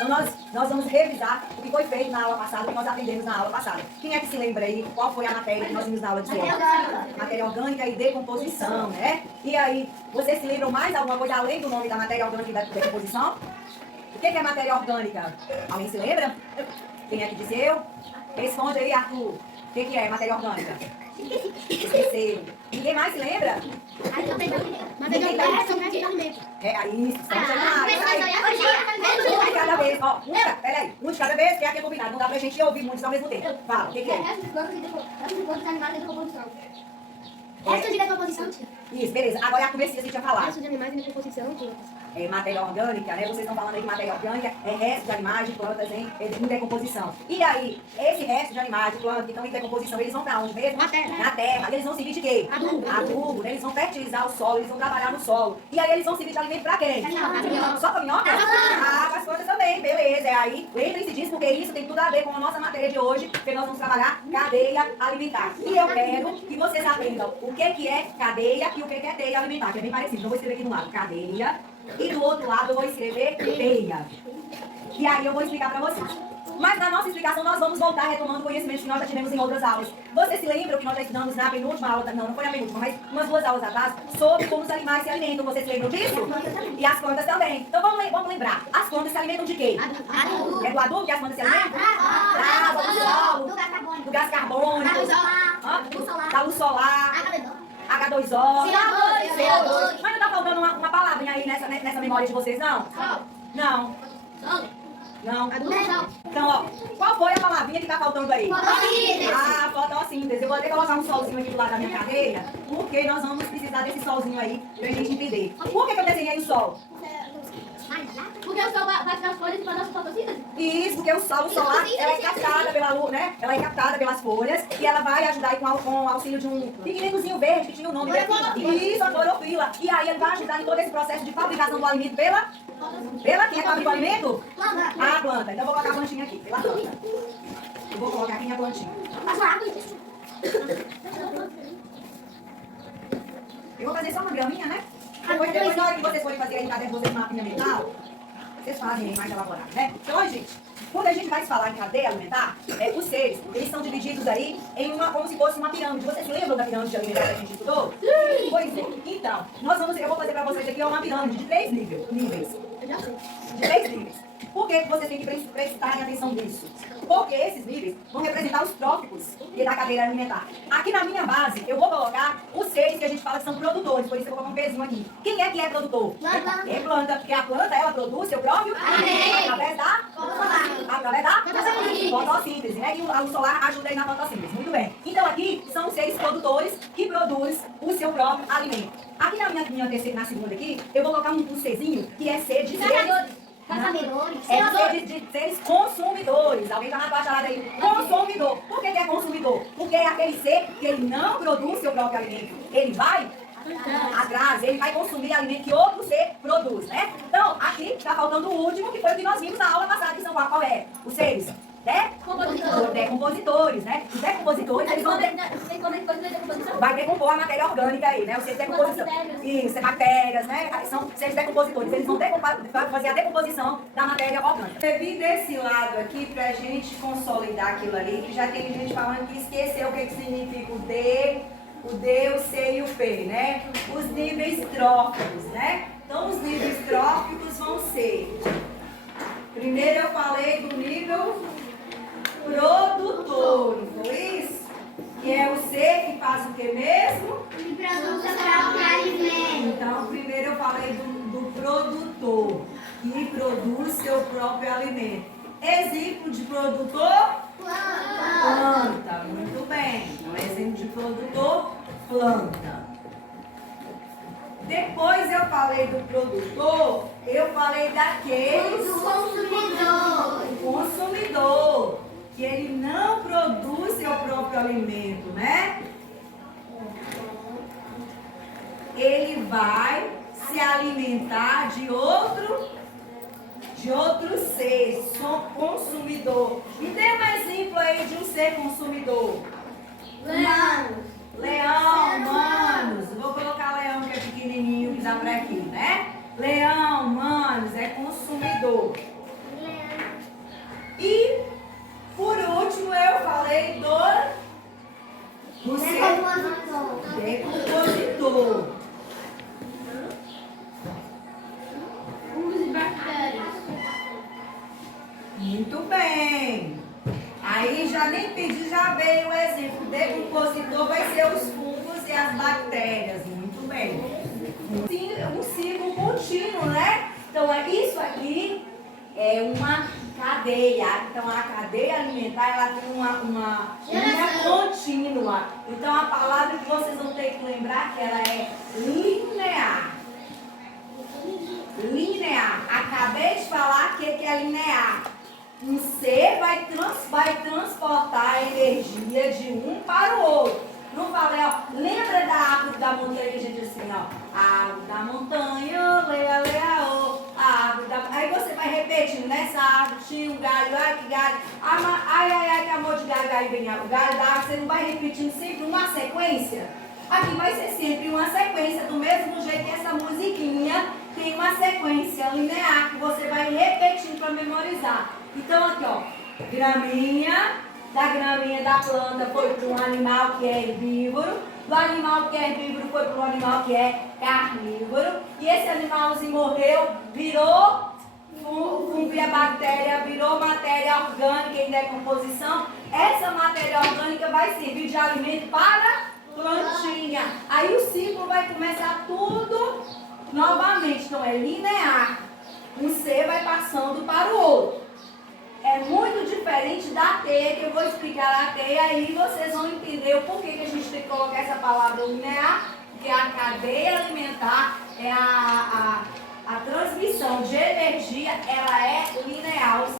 Então nós vamos revisar o que foi feito na aula passada, o que nós aprendemos na aula passada. Quem é que se lembra aí qual foi a matéria que nós vimos na aula de ciência? Matéria orgânica e decomposição, né? E aí, vocês se lembram mais alguma coisa além do nome da matéria orgânica e da decomposição? O que é matéria orgânica? Alguém se lembra? Quem é que disse eu? Responde aí, Arthur. O que é matéria orgânica? Esqueceu. Ninguém mais se lembra? Matéria orgânica são restos de alimento. É isso. Um de cada vez. Ó, peraí. Um de cada vez, que é aqui combinado. Não dá pra gente ouvir muitos ao mesmo tempo. Fala, o que é? Restos de plantas animais e decomposição. Restos de decomposição. Isso, beleza. Agora Arthur Messias que tinha falado. Restos de animais em decomposição, plantas. Matéria orgânica, né? Vocês estão falando aí que matéria orgânica é resto de animais, de plantas em decomposição. E aí, esse resto de animais, de plantas que estão em decomposição, eles vão para onde mesmo? Na terra. Na terra. E eles vão servir de quê? Adubo, né? Eles vão fertilizar o solo, eles vão trabalhar no solo. E aí eles vão servir de alimento para quem? Só para minhoca? Ah, para as plantas também, beleza. Aí, lembrem-se disso, porque isso tem tudo a ver com a nossa matéria de hoje, porque nós vamos trabalhar cadeia alimentar. E eu quero que vocês aprendam o que é cadeia e o que é teia alimentar, que é bem parecido. Então, eu vou escrever aqui do lado, cadeia. E do outro lado eu vou escrever teia. E aí eu vou explicar para vocês. Mas na nossa explicação nós vamos voltar retomando conhecimentos que nós já tivemos em outras aulas. Vocês se lembram que nós já estudamos na penúltima aula, não foi na penúltima, mas umas 2 aulas atrás, sobre como os animais se alimentam. Vocês se lembram disso? E as plantas também. Então vamos lembrar. As plantas se alimentam de quê? É do adubo que as plantas se alimentam? Da água, do solo, do gás carbônico, da luz solar, H2O, CO2. Mas não tá faltando uma palavrinha aí nessa memória de vocês, não? Não. Não. Então, ó, qual foi a palavrinha que tá faltando aí? Fotossíntese. Ah, fotossíntese. Eu vou até colocar um solzinho aqui do lado da minha cadeira, porque nós vamos precisar desse solzinho aí pra gente entender. Por que eu desenhei o sol? Porque o sol vai tirar as folhas para a nossa fotossíntese? Isso, porque o sol solar, ela é captada pela luz, né? Ela é captada pelas folhas e ela vai ajudar aí com o auxílio de um pigmentozinho verde que tinha o nome dele. Isso, a clorofila. E aí ele vai ajudar em todo esse processo de fabricação do alimento pela quem é que fabrica o alimento? A planta. Então eu vou colocar a plantinha aqui, pela planta. Eu vou colocar aqui minha plantinha. Eu vou fazer só uma graminha, né? Depois na hora que vocês forem fazer aí em caderno, vocês mapinha mental, vocês fazem aí mais elaborado, né? Então, gente, quando a gente vai falar em cadeia alimentar, os seres, eles são divididos aí em como se fosse uma pirâmide. Vocês se lembram da pirâmide alimentar que a gente estudou? Pois é. Então, eu vou fazer para vocês aqui uma pirâmide de 3 níveis. Eu já sei. De 3 níveis. Por que vocês têm que prestar atenção nisso? Porque esses níveis vão representar os tróficos da cadeia alimentar. Aqui na minha base, eu vou colocar os seres que a gente fala que são produtores, por isso eu vou colocar um pezinho aqui. Quem é que é produtor? Planta. É planta, porque a planta, ela produz seu próprio alimento através da fotossíntese, né? E a luz solar ajuda aí na fotossíntese. Muito bem. Então aqui são os seres produtores que produzem o seu próprio alimento. Aqui na segunda aqui, eu vou colocar um Czinho, que é ser de seres... de seres consumidores. Alguém está na tua charada aí? Consumidor. Por que é consumidor? Porque é aquele ser que ele não produz seu próprio alimento. Ele vai atrás, ele vai consumir alimento que outro ser produz, né? Então, aqui está faltando o último, que foi o que nós vimos na aula passada, que são qual é? Os seres decompositores, né? Os decompositores, eles vão vai decompor a matéria orgânica aí, né? Os seres decompositores. Isso, bactérias, né? São seres decompositores. Eles vão fazer a decomposição da matéria orgânica. Eu vim desse lado aqui pra gente consolidar aquilo ali, que já tem gente falando que esqueceu o que significa o D, o C e o P, né? Os níveis tróficos, né? Então, os níveis tróficos vão ser... Primeiro eu falei do nível produtor, não foi isso? Que é o C que faz o que mesmo? Que produz o próprio alimento. Então, primeiro eu falei do produtor, que produz seu próprio alimento. Exemplo de produtor? Planta. Muito bem. Então, exemplo de produtor? Planta. Depois eu falei do produtor, eu falei daqueles... Do consumidor. O consumidor, que ele não produz seu próprio alimento, né? Ele vai se alimentar de outro ser, consumidor. Me dê um exemplo aí de um ser consumidor. Leão, humanos. Vou colocar leão que é pequenininho, que dá pra aqui, né? Leão, humanos, é consumidor. Muito bem. Aí já nem pedi, já veio o exemplo. O decompositor vai ser os fungos e as bactérias. Muito bem. Um ciclo contínuo, né? Então, isso aqui é uma cadeia. Então, a cadeia alimentar, ela tem uma linha contínua. Então, a palavra que vocês vão ter que lembrar que ela é linear. Linear. Acabei de falar que é linear. Um ser vai transportar a energia de um para o outro. Não falei, ó, lembra da árvore da montanha que a gente disse assim, ó, a árvore da montanha, leia, a árvore da... Aí você vai repetindo, nessa árvore tinha um galho, ai que galho, ai, que amor de galho, aí vem o galho da árvore, você não vai repetindo sempre uma sequência? Aqui vai ser sempre uma sequência, do mesmo jeito que essa musiquinha tem uma sequência linear que você vai repetindo para memorizar. Então aqui, ó, graminha, da graminha da planta foi para um animal que é herbívoro, do animal que é herbívoro foi para um animal que é carnívoro, e esse animalzinho morreu, virou fungo e a bactéria, virou matéria orgânica em decomposição. Essa matéria orgânica vai servir de alimento para plantinha. Aí o ciclo vai começar tudo novamente, então é linear. Um ser vai passando para o outro. É muito diferente da teia, que eu vou explicar a teia, aí vocês vão entender o porquê que a gente tem que colocar essa palavra linear, porque a cadeia alimentar é a transmissão de energia, ela é linear.